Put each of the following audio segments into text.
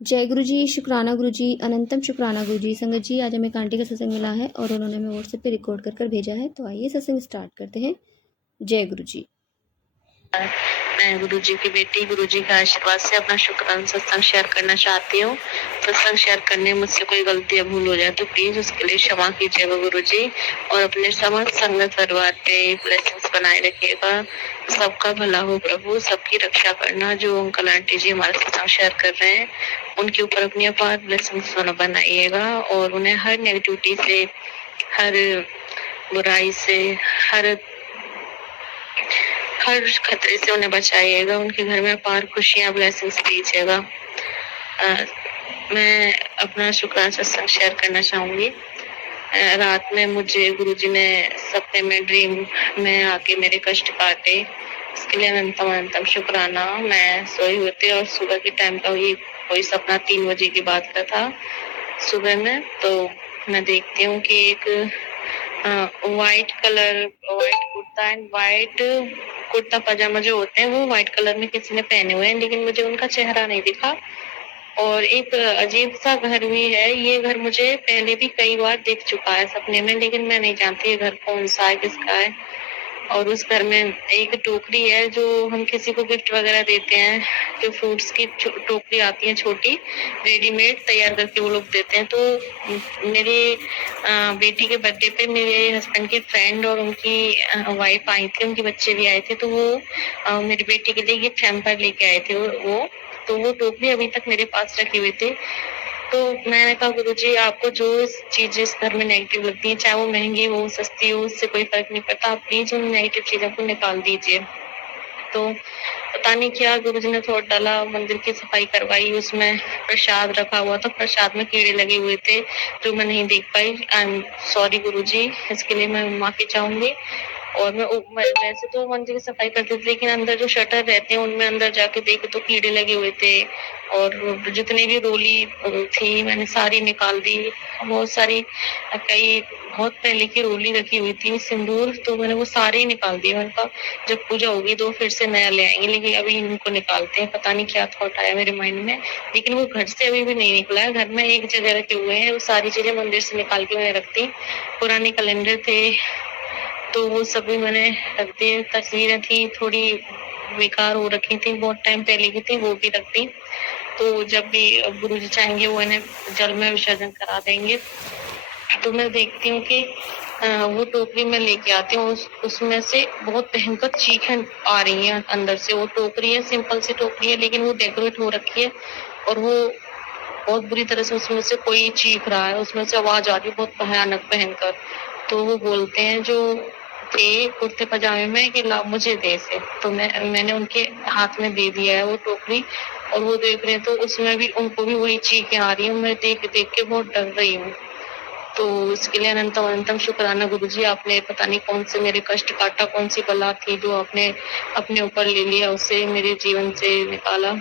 जय गुरु जी, शुक्राना गुरु जी, अनंतम शुक्राना गुरु जी। संगत जी, आज हमें एक आंटी का सत्संग मिला है और उन्होंने हमें व्हाट्सएप पे रिकॉर्ड कर भेजा है। तो आइए सत्संग स्टार्ट करते हैं। जय गुरु जी। मैं गुरु जी की बेटी गुरु जी के आशीर्वाद से अपना शुक्राना सत्संग शेयर करना चाहती हूँ। सत्संग शेयर करने में मुझसे कोई गलती या भूल हो जाए तो प्लीज उसके लिए क्षमा कीजिएगा गुरु जी, और अपने समस्त संगत परिवार पे ब्लेसिंग्स बनाए रखिएगा। सबका भला हो प्रभु, सबकी रक्षा करना। जो अंकल आंटी जी हमारे सत्संग शेयर कर रहे हैं उनके ऊपर अपनी अपार ब्लेसिंग्स बनाइएगा, और उन्हें हर नेगेटिविटी से, हर बुराई से, हर हर खतरे से उन्हें बचाइएगा। उनके घर में अपार खुशियां ब्लेसिंग्स दीजिएगा। मैं अपना शुक्राना सत्संग शेयर करना चाहूंगी। रात में मुझे गुरुजी ने सपने में ड्रीम में आके मेरे कष्ट काटे, इसके लिए अनंतम अनंतम शुक्राना। मैं सोई हुई थी और सुबह के टाइम का ये कोई सपना 3 बजे की बात का था सुबह में। तो मैं देखती हूँ कि एक white kurta and white kurta pyjama जो होते हैं वो व्हाइट कलर में किसी ने पहने हुए हैं, लेकिन मुझे उनका चेहरा नहीं दिखा। और एक अजीब सा घर भी है। ये घर मुझे पहले भी कई बार दिख चुका है सपने में, लेकिन मैं नहीं जानती ये घर कौन सा है, किसका है। और उस घर में एक टोकरी है जो हम किसी को गिफ्ट वगैरह देते हैं, जो फ्रूट्स की टोकरी आती है छोटी, रेडीमेड तैयार करके वो लोग देते हैं। तो मेरे बेटी के बर्थडे पे मेरे हस्बैंड के फ्रेंड और उनकी वाइफ आई थी, उनके बच्चे भी आए थे। तो वो मेरी बेटी के लिए गिफ्ट हैम्पर लेके आए थे वो। तो वो टोकरी अभी तक मेरे पास रखी हुई थी। तो मैंने कहा गुरुजी, आपको जो चीज इस घर में नेगेटिव लगती है, चाहे वो महंगी हो सस्ती हो, उससे कोई फर्क नहीं पड़ता, आप प्लीज उन नेगेटिव चीजों को निकाल दीजिए। तो पता नहीं क्या गुरुजी ने थोड़ा डाला, मंदिर की सफाई करवाई, उसमें प्रसाद रखा हुआ था, प्रसाद में कीड़े लगे हुए थे जो मैं नहीं देख पाई। आई एम सॉरी गुरुजी, इसके लिए मैं माफी चाहूंगी। और मैं वैसे तो मंदिर की सफाई करती थी, लेकिन अंदर जो शटर रहते हैं उनमें अंदर जाके देखे तो कीड़े लगे हुए थे। और जितनी भी रोली थी मैंने सारी निकाल दी। बहुत सारी कई बहुत पहले की रोली रखी हुई थी सिंदूर, तो मैंने वो सारे ही निकाल दिए। मैंने कहा जब पूजा होगी तो फिर से नया ले आएंगे, लेकिन अभी इनको निकालते हैं। पता नहीं क्या थॉट आया मेरे माइंड में, लेकिन वो घर से अभी भी नहीं निकला है। घर में एक जगह रखे हुए हैं, वो सारी चीजें मंदिर से निकाल के मैंने रख दी। पुराने कैलेंडर थे तो वो सब भी मैंने रख दी। तस्वीरें थी थोड़ी बेकार हो रखी थी, बहुत टाइम पहले की थी, वो भी रख दी। तो जब भी गुरुजी चाहेंगे वो इन्हें जल में विसर्जन करा देंगे। तो मैं देखती हूँ कि वो टोकरी में लेके आती हूँ, उसमें से बहुत भयंकर चीखें आ रही हैं अंदर से। वो टोकरी है, सिंपल सी टोकरी है, लेकिन वो डेकोरेट हो रखी है और वो बहुत बुरी तरह से उसमें से कोई चीख रहा है, उसमें से आवाज आ रही है बहुत भयानक भयंकर। तो वो बोलते हैं जो थे कुर्ते पजामे में कि ला मुझे दे इसे। तो मैंने उनके हाथ में दे दिया है वो टोकरी, और वो देख रहे हैं तो उसमें भी उनको भी वही चीखें आ रही है। मैं देख देख के बहुत डर रही हूँ। तो इसके लिए अनंतम अनंतम शुक्राना गुरुजी, आपने पता नहीं कौन से मेरे कष्ट काटा, कौन सी बला थी जो आपने अपने ऊपर ले लिया, उसे मेरे जीवन से निकाला।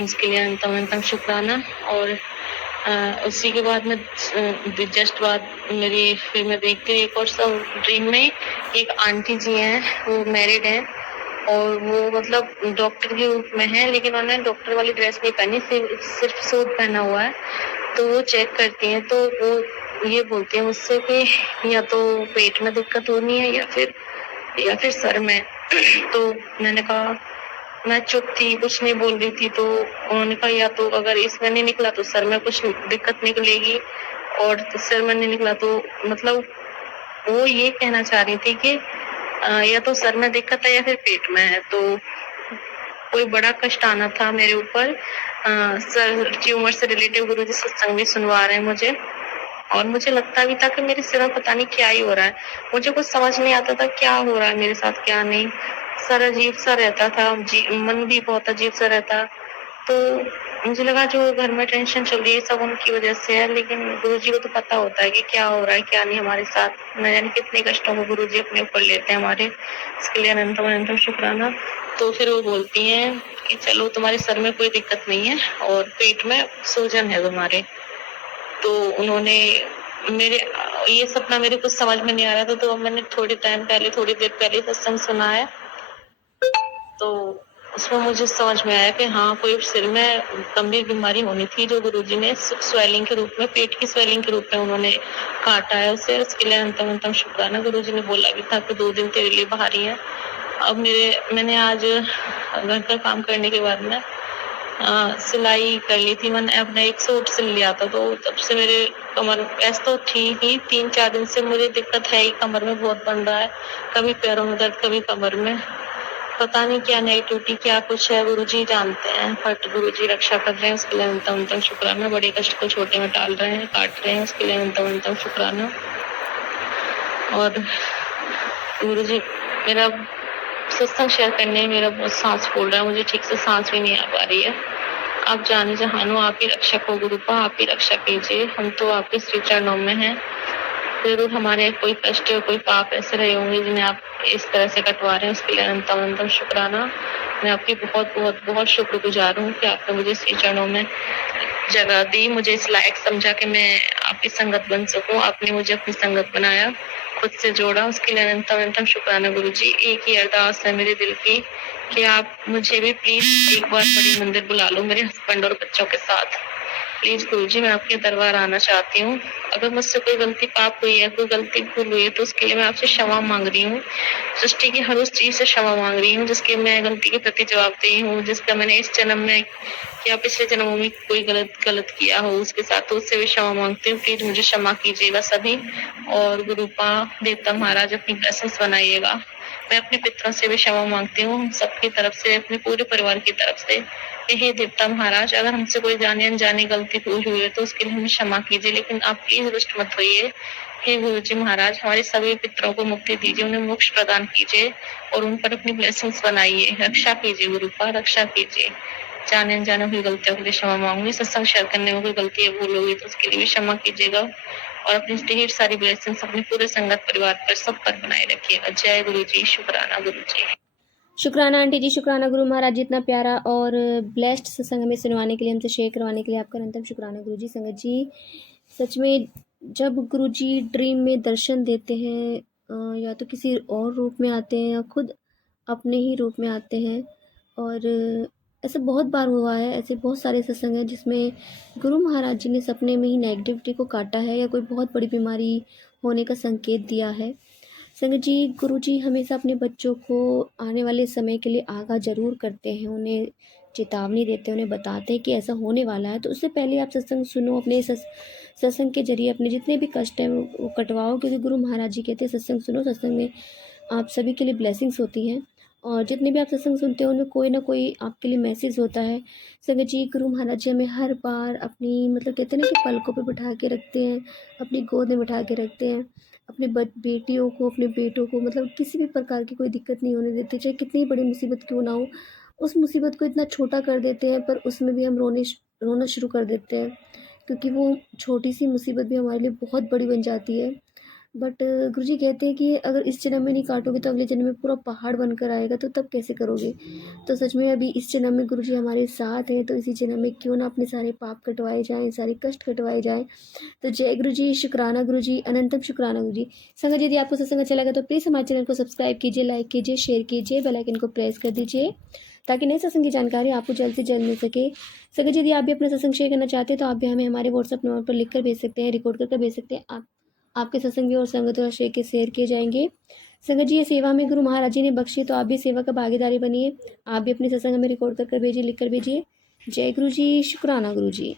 इसके लिए अनंतम अनंतम शुक्राना। और उसी के बाद में जस्ट बाद मेरी फिर मैं देखती हूँ एक और सब ड्रीम में एक आंटी जी हैं, वो मैरिड हैं और वो मतलब डॉक्टर के रूप में है, लेकिन उन्होंने डॉक्टर वाली ड्रेस नहीं पहनी, सिर्फ सूट पहना हुआ है। तो वो चेक करती हैं तो वो ये बोलती है मुझसे कि या तो पेट में दिक्कत होनी है या फिर सर में। तो मैंने कहा, मैं चुप थी, कुछ नहीं बोल रही थी। तो उन्होंने कहा या तो अगर इसमें नहीं निकला तो सर में कुछ दिक्कत निकलेगी, और सर में नहीं निकला तो मतलब वो ये कहना चाह रही थी कि या तो सर में दिक्कत है या फिर पेट में है। तो कोई बड़ा कष्ट आना था मेरे ऊपर। सर ट्यूमर से रिलेटिव गुरुजी सत्संग भी सुनवा रहे हैं मुझे, और मुझे लगता भी था कि मेरे सिर में पता नहीं क्या ही हो रहा है। मुझे कुछ समझ नहीं आता था क्या हो रहा है मेरे साथ क्या नहीं। सर अजीब सा रहता था, मन भी बहुत अजीब सा रहता। तो मुझे लगा जो घर में टेंशन चल रही है सब उनकी वजह से है, लेकिन गुरुजी को तो पता होता है कि क्या हो रहा है क्या नहीं हमारे साथ। न जाने कितने कष्टों को गुरुजी अपने ऊपर लेते हैं हमारे। इसके लिए अनंतम अनंतम शुक्राना। तो फिर वो बोलती हैं कि चलो तुम्हारे सर में कोई दिक्कत नहीं है और पेट में सूजन है तुम्हारे। तो उन्होंने मेरे ये सपना मेरे कुछ समझ में नहीं आ रहा था, तो मैंने थोड़ी देर पहले सत्संग सुना है। तो उसमें मुझे समझ में आया कि हाँ, कोई सिर में गंभीर बीमारी होनी थी, जो गुरुजी ने स्वेलिंग के रूप में, पेट की स्वेलिंग के रूप में उन्होंने काटा है उसे। उसके लिए अंतम शुक्राना। गुरुजी ने बोला भी था कि 2 दिन तेरे लिए भारी है। अब मैंने आज घर का काम करने के बाद में सिलाई कर ली थी। मैंने अपना एक सूट सिल लिया था, तो तब से मेरे कमर, ऐसे तो ठीक ही 3-4 दिन से मुझे दिक्कत है ही, कमर में बहुत बन रहा है। कभी पैरों में दर्द, कभी कमर में। पता नहीं क्या नेगेटिविटी, क्या कुछ है, गुरुजी जानते हैं। बट गुरुजी रक्षा कर रहे हैं, उसके लिए अंतम शुक्राना। बड़े कष्ट को छोटे में टाल रहे हैं, काट रहे हैं, उसके लिए अंतम शुक्राना। और गुरुजी, मेरा सत्संग शेयर करने में मेरा बहुत सांस फूल रहा है, मुझे ठीक से सांस भी नहीं आ पा रही है। आप जाने जहानो, आप ही रक्षक हो गुरुपा, आप ही रक्षा कीजिए। हम तो आपके श्री चरणों में हैं। जरूर हमारे कोई कष्ट, कोई पाप ऐसे रहे होंगे जिन्हें आप इस तरह से कटवा रहे हैं, उसके लिए अंतम शुक्राना। मैं आपकी बहुत बहुत बहुत शुक्रगुजार हूँ कि आपने मुझे श्री चरणों में जगह दी, मुझे इस लायक समझा कि मैं आपकी संगत बन सकूं। आपने मुझे अपनी संगत बनाया, खुद से जोड़ा, उसके लिए अनंतम शुक्राना गुरुजी। एक ही अरदास है मेरे दिल की कि आप मुझे भी प्लीज एक बार बड़ी मंदिर बुला लो मेरे हस्बैंड और बच्चों के साथ। प्लीज गुरुजी, मैं आपके दरबार आना चाहती हूँ। अगर मुझसे कोई गलती पाप हुई है, कोई गलती भूल हुई है, तो उसके लिए मैं आपसे क्षमा मांग रही हूँ। सृष्टि की हर उस चीज से क्षमा मांग रही हूँ जिसकी मैं गलती के प्रति जवाबदेही हूँ, जिसका मैंने इस जन्म में या पिछले जन्मों में कोई गलत किया हो उसके साथ, तो उससे भी क्षमा मांगती हूँ। प्लीज मुझे क्षमा कीजिएगा सभी। और गुरुपा, देवता महाराज अपनी ब्लेसिंग्स बनाइएगा। मैं अपने पितरों से भी क्षमा मांगती हूँ, हम सबकी तरफ से, अपने पूरे परिवार की तरफ से। हे देवता महाराज, अगर हमसे कोई जाने अनजाने गलती हुई है तो उसके लिए हमें क्षमा कीजिए, लेकिन आप प्लीज रुष्ट मत होइए। हे गुरुजी महाराज, हमारे सभी पितरों को मुक्ति दीजिए, उन्हें मोक्ष प्रदान कीजिए और उन पर अपनी ब्लेसिंग्स बनाइए। रक्षा कीजिए गुरुपा, रक्षा कीजिए। जाने अनजाने हुई गलतियों के लिए क्षमा मांगूंगी। सत्संग शेयर करने में कोई गलती या भूल होगी तो उसके लिए भी क्षमा कीजिएगा और अपनी ढेर सारी ब्लेसिंग्स अपने पूरे संगत परिवार पर, सब पर बनाए रखिएगा। जय गुरुजी, शुक्राना गुरुजी। शुक्राना आंटी जी, शुक्राना गुरु महाराज जी, इतना प्यारा और ब्लेस्ड सत्संग हमें सुनवाने के लिए, हमसे शेयर करवाने के लिए आपका अनंतम शुक्राना गुरु जी। संगत जी, सच में जब गुरु जी ड्रीम में दर्शन देते हैं या तो किसी और रूप में आते हैं या खुद अपने ही रूप में आते हैं, और ऐसे बहुत बार हुआ है, ऐसे बहुत सारे सत्संग हैं जिसमें गुरु महाराज जी ने सपने में ही नेगेटिविटी को काटा है या कोई बहुत बड़ी बीमारी होने का संकेत दिया है। संगत जी, गुरु जी हमेशा अपने बच्चों को आने वाले समय के लिए आगाह ज़रूर करते हैं, उन्हें चेतावनी देते हैं, उन्हें बताते हैं कि ऐसा होने वाला है। तो उससे पहले आप सत्संग सुनो, अपने सत्संग के जरिए अपने जितने भी कष्ट हैं वो कटवाओ, क्योंकि गुरु महाराज जी कहते हैं सत्संग सुनो, सत्संग में आप सभी के लिए ब्लेसिंग्स होती हैं और जितने भी आप सत्संग सुनते हो उनमें कोई ना कोई आपके लिए मैसेज होता है। संगत जी, गुरु महाराज जी हमें हर बार अपनी, मतलब कहते हैं ना कि पलकों पे बिठा के रखते हैं, अपनी गोद में बिठा के रखते हैं, अपनी बेटियों को, अपने बेटों को, मतलब किसी भी प्रकार की कोई दिक्कत नहीं होने देते, चाहे कितनी बड़ी मुसीबत क्यों ना हो। उस मुसीबत को इतना छोटा कर देते हैं, पर उसमें भी हम रोना शुरू कर देते हैं, क्योंकि वो छोटी सी मुसीबत भी हमारे लिए बहुत बड़ी बन जाती है। बट गुरुजी कहते हैं कि अगर इस जन्म में नहीं काटोगे तो अगले जन्म में पूरा पहाड़ बनकर आएगा, तो तब कैसे करोगे। तो सच में अभी इस जन्म में गुरुजी हमारे साथ हैं, तो इसी जन्म में क्यों ना अपने सारे पाप कटवाए जाएं, सारे कष्ट कटवाए जाएं। तो जय गुरुजी, शुक्राना गुरुजी, अनंतम शुक्राना गुरुजी। संगत यदि आपको सत्संग अच्छा लगा तो प्लीज़ हमारे चैनल को सब्सक्राइब कीजिए, लाइक कीजिए, शेयर कीजिए, बेल आइकन को प्रेस कर दीजिए ताकि नए सत्संग की जानकारी आपको जल्द से जल्द मिल सके। संगत यदि आप भी अपना सत्संग शेयर करना चाहते हैं तो आप भी हमें हमारे व्हाट्सअप नंबर पर लिखकर भेज सकते हैं, रिकॉर्ड करके भेज सकते हैं। आपके सत्संग भी और संगत और शेयर किए जाएंगे। संगत जी, ये सेवा में गुरु महाराज जी ने बख्शी, तो आप भी सेवा का भागीदारी बनिए। आप भी अपने सत्संग में रिकॉर्ड कर भेजिए, लिख कर भेजिए। जय गुरु जी, शुक्राना गुरु जी।